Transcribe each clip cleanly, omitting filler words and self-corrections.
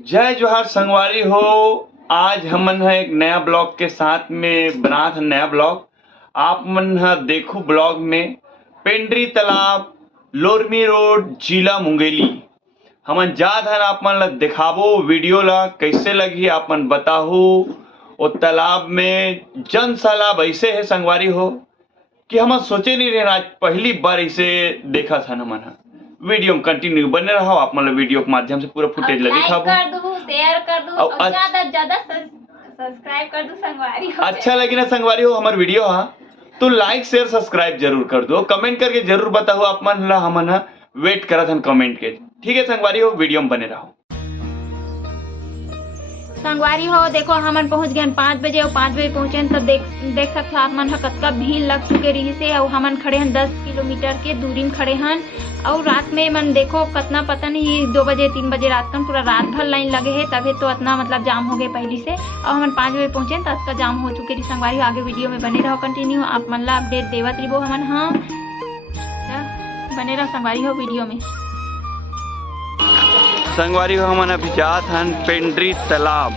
जय जोहार संगवारी हो। आज हमन है एक नया ब्लॉग के साथ में बनात है नया ब्लॉग। आप मन ह देखो ब्लॉग में पेंड्री तालाब, लोरमी रोड, जिला मुंगेली। हमन जात हन आप मन ला दिखाबो वीडियो ला कैसे लगी आप मन बताहू। वो तालाब में जन सैलाब ऐसे है संगवारी हो कि हम सोचे नहीं रहे। आज पहली बार इसे देखा था हमन हा। वीडियो में कंटिन्यू बने रहो। आप मतलब वीडियो के माध्यम से पूरा फुटेज ला दिखाबो, कर दू, शेयर कर दू और ज्यादा से ज्यादा सब्सक्राइब कर दू संगवारी हो। अच्छा लगी ना संगवारी हो हमार वीडियो हा तो लाइक शेयर सब्सक्राइब जरूर कर दो। कमेंट करके जरूर बताओ आप मन ला हमन हा वेट करत हन कमेंट के। ठीक है संगवारी हो, वीडियो में बने रहो। संगवारी हो देखो हमन पहुंच गए 5 बजे और 5 बजे पहुंचे तब देख सकते आप मन कतका भीड़ लग चुके रही से। और हमन खड़े हैं 10 किलोमीटर के दूरी में खड़े हैं। और रात में मन देखो कितना पता नहीं 2 बजे 3 बजे रात का पूरा रात भर लाइन लगे है तभी तो इतना मतलब जाम हो गए पहले से। और हमन 5 बजे पहुंचे तब का जाम हो चुके रही संगवारी। आगे वीडियो में बने रहो कंटिन्यू आप मन ला अपडेट देवत रही हमन। हाँ बने रहो संगवारी हो वीडियो में। संगवारी हो हमन अभी जात हन पेंड्री तालाब,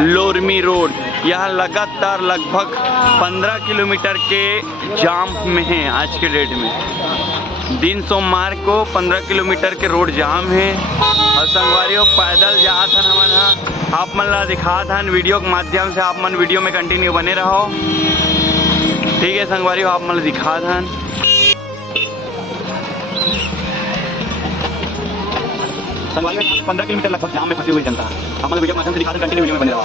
लोरमी रोड। यहाँ लगातार लगभग 15 किलोमीटर के जाम में है। आज के डेट में दिन सोमवार को 15 किलोमीटर के रोड जाम है। और संगवारी हो पैदल जात हन हमन आप मन ला दिखात हन वीडियो के माध्यम से। आप मन वीडियो में कंटिन्यू बने रहो। ठीक है संगवारी हो, आप मन ला दिखात हन। संगवारी में 15 किलोमीटर लगभग जाम में फंसी हुई जनता है। हम वीडियो के माध्यम से दिखाते कंटिन्यू वीडियो में बने रहो।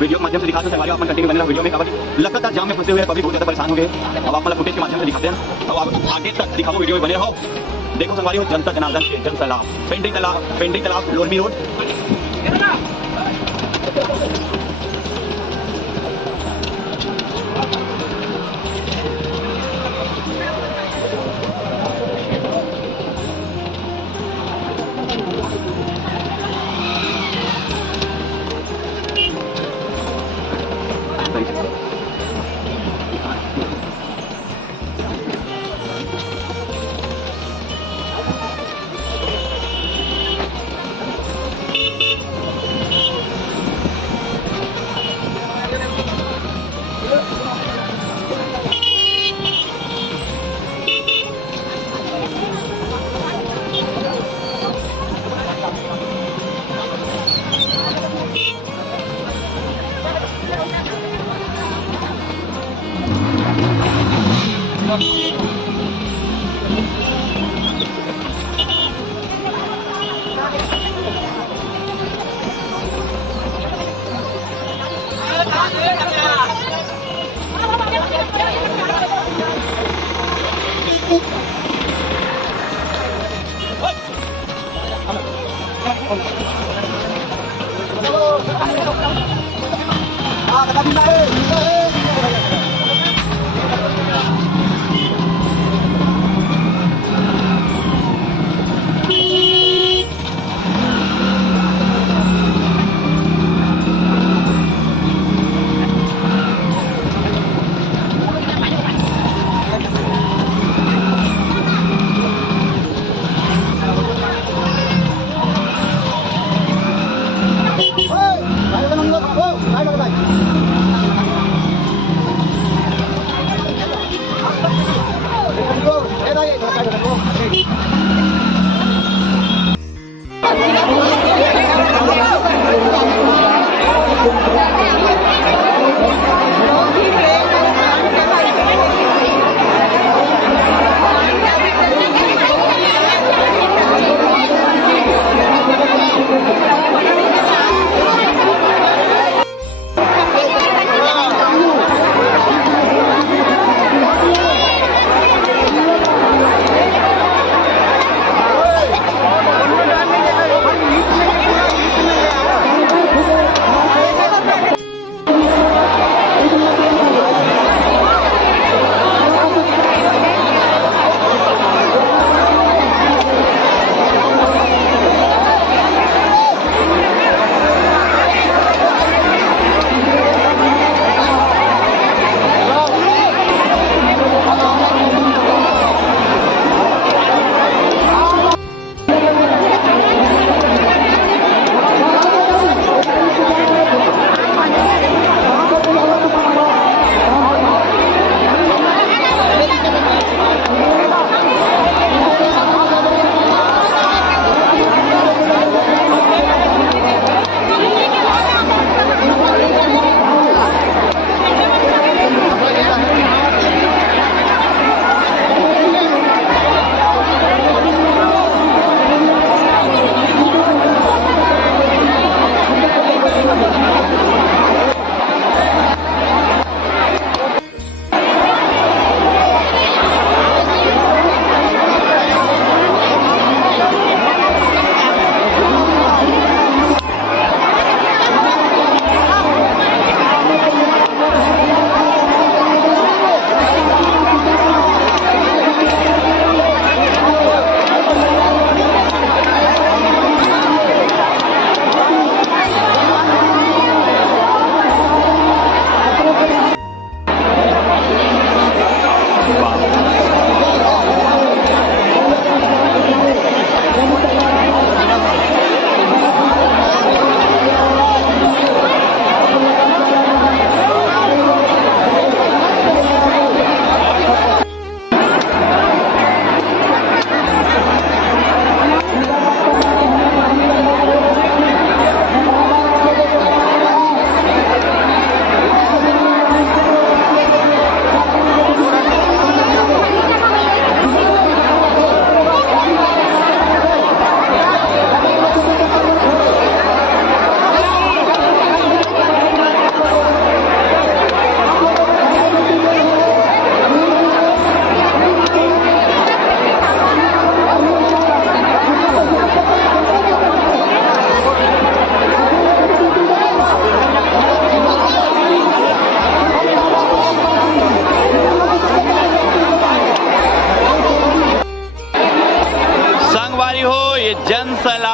वीडियो के माध्यम से दिखाते संगवारी आप कंटिन्यू बने रहो वीडियो में। लगातार जाम में फंसे हुए पब्लिक बहुत ज़्यादा परेशान हो गए। अब आप मतलब फुटेज के माध्यम से दिखाते हैं। अब आप आगे तक दिखाओ वीडियो में बने रहो। देखो संगवारी हो जनता जनार्दन के जन सैलाब, पेंड्री तालाब लोरमी रोड।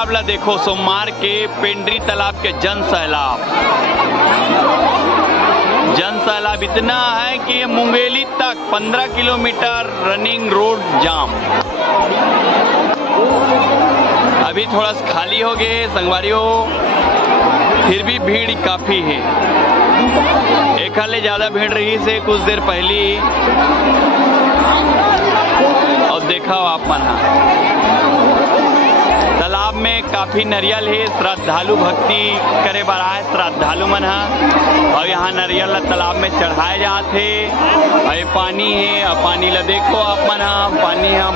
तालाब ला देखो, सोमवार के पेंड्री तालाब के जन सैलाब इतना है कि ये मुंगेली तक 15 किलोमीटर रनिंग रोड जाम। अभी थोड़ा सा खाली हो गए संगवारियों, फिर भी भीड़ काफ़ी है। एक हाले ज़्यादा भीड़ रही से कुछ देर पहले, और देखा आप मन तालाब में काफ़ी नरियल है। श्रद्धालु भक्ति करे बर आए श्रद्धालु मन है, और यहाँ नरियल तालाब में चढ़ाए जाते। और पानी है, और पानी ला देखो आप मन, पानी है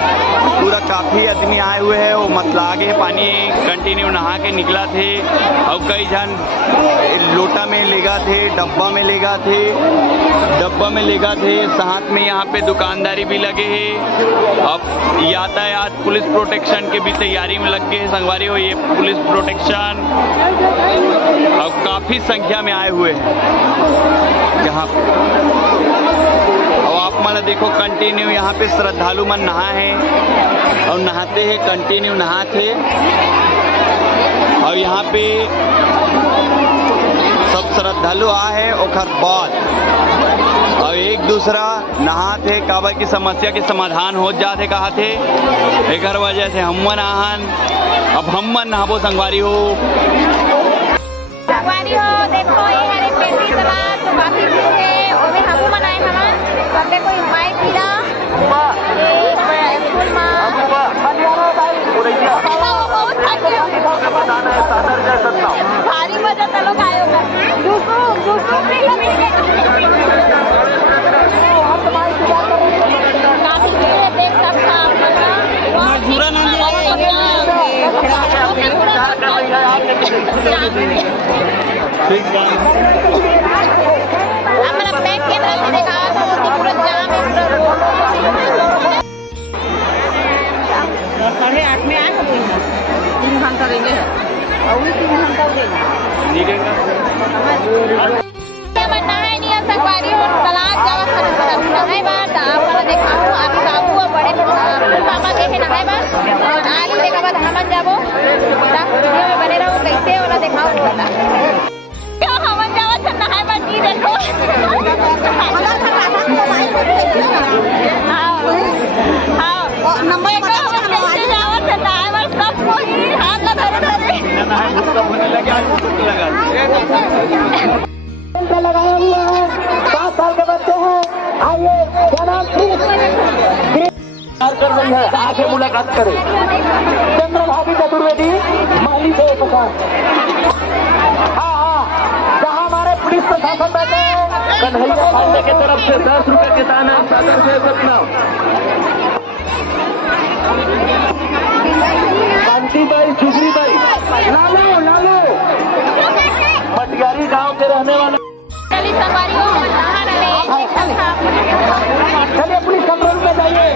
पूरा, काफ़ी आदमी आए हुए हैं। वो मतलब आगे पानी कंटिन्यू नहा के निकला थे, और कई जन लोटा में लेगा थे, डब्बा में लेगा थे, साथ में यहाँ पे दुकानदारी भी लगे हैं। अब यातायात पुलिस प्रोटेक्शन के भी तैयारी में लग गए हैं संगवारी हो। ये पुलिस प्रोटेक्शन अब काफ़ी संख्या में आए हुए हैं यहाँ पे। और आप मन देखो कंटिन्यू यहाँ पे श्रद्धालु मन नहा है, और नहाते हैं, कंटिन्यू नहाते। और यहाँ पे सब श्रद्धालु आए हैं, और बाद और एक दूसरा नहाते काबर की समस्या के समाधान हो जाते कहा थे। एक वजह से हमन आहन, अब हमन नहाबो संगवारी हो। देखो ये हरे पेंड्री तालाब तो काफी भीड़ है, और में हमू मनाए हमन सब देखो माई पीला ये फूल मा भारी मजा चलो गायो काफी भीड़ देख सकता हमारा बैक कैमरा से देखा तो पूरा जाम है, पूरा रोड 8:30 में आए 3 घंटा रहेंगे, और 3 घंटा नहाए नहीं संगवारी हो। तालाब जावा नहाए बार आप देखाओ, आप बाबू बड़े पापा गए हैं नहाए बार, और आज देखा बाद हमन जाबो वीडियो में बने रहो, कैसे वाला दिखाओ वाला क्यों हमन जावा छ नहाए बार जी देखो। हां नंबर जावा छ नहाए बार सब कोई हाथ लगा धरे नहाए मुक्का होने लगे, आज मुक्का लगा लगाया हुआ है। 7 साल के बच्चे हैं, आइए क्या नाम कर रही है, आगे मुलाकात करें। चंद्रभागी चतुर्वेदी माली से हाँ, जहाँ हमारे पुलिस प्रशासन बैठे हैं, कन्हैया खाने की तरफ से 10 रुपए के दाना सागर से सतना शांति भाई, सुधरी भाई, लालो मटियारी गांव के रहने वाले चलिए पुलिस कंट्रोल में जाइए।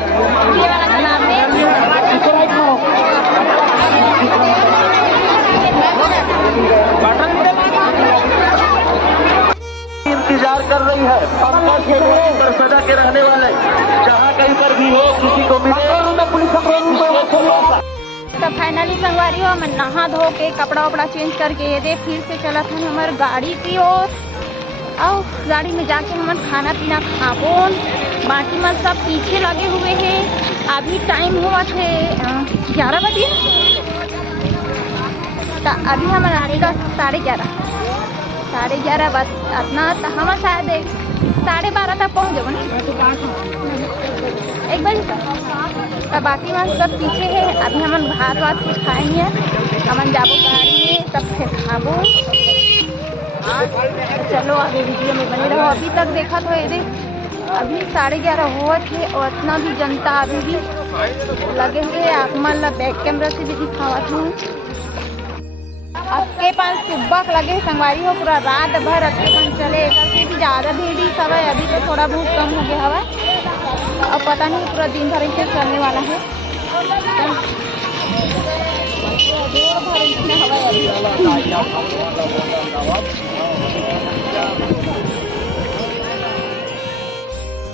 इंतजार कर रही है बरसदा के रहने वाले, जहाँ कहीं पर भी हो किसी को मिले पुलिस कंट्रोल। तो फाइनली संगवारी हो, मैं नहा धो के कपड़ा वपड़ा चेंज करके ये दे फिर से चला था हमारे गाड़ी की ओर। और गाड़ी में जाके हम खाना पीना खाबो, बाकी मन सब पीछे लगे हुए हैं। अभी टाइम हुआ थे 11 बजे, तो अभी हम आएगा 11:30 बस इतना, तो हम शायद 12:30 तक पहुँच जाओ ना 1 बजे तक। तो बाकी मन सब पीछे है, अभी हम भात वात कुछ खाएंगे, हम जाबो गाड़ी में तब से खाबो। चलो आगे वीडियो में बने रहो। अभी तक देखा तो ये अभी 11:30 हुआ थे, और इतना भी जनता अभी भी लगे हुए। आप मन बैक कैमरा से भी दिखावत हूँ। आपके पास सुबह लगे संगवारी हो, पूरा रात भर आपके पास चले, सबसे भी ज़्यादा भीड़ ही सब है। अभी तो थोड़ा बहुत कम हो गया हवा, और पता नहीं पूरा दिन भर ऐसे चलने वाला है। हवा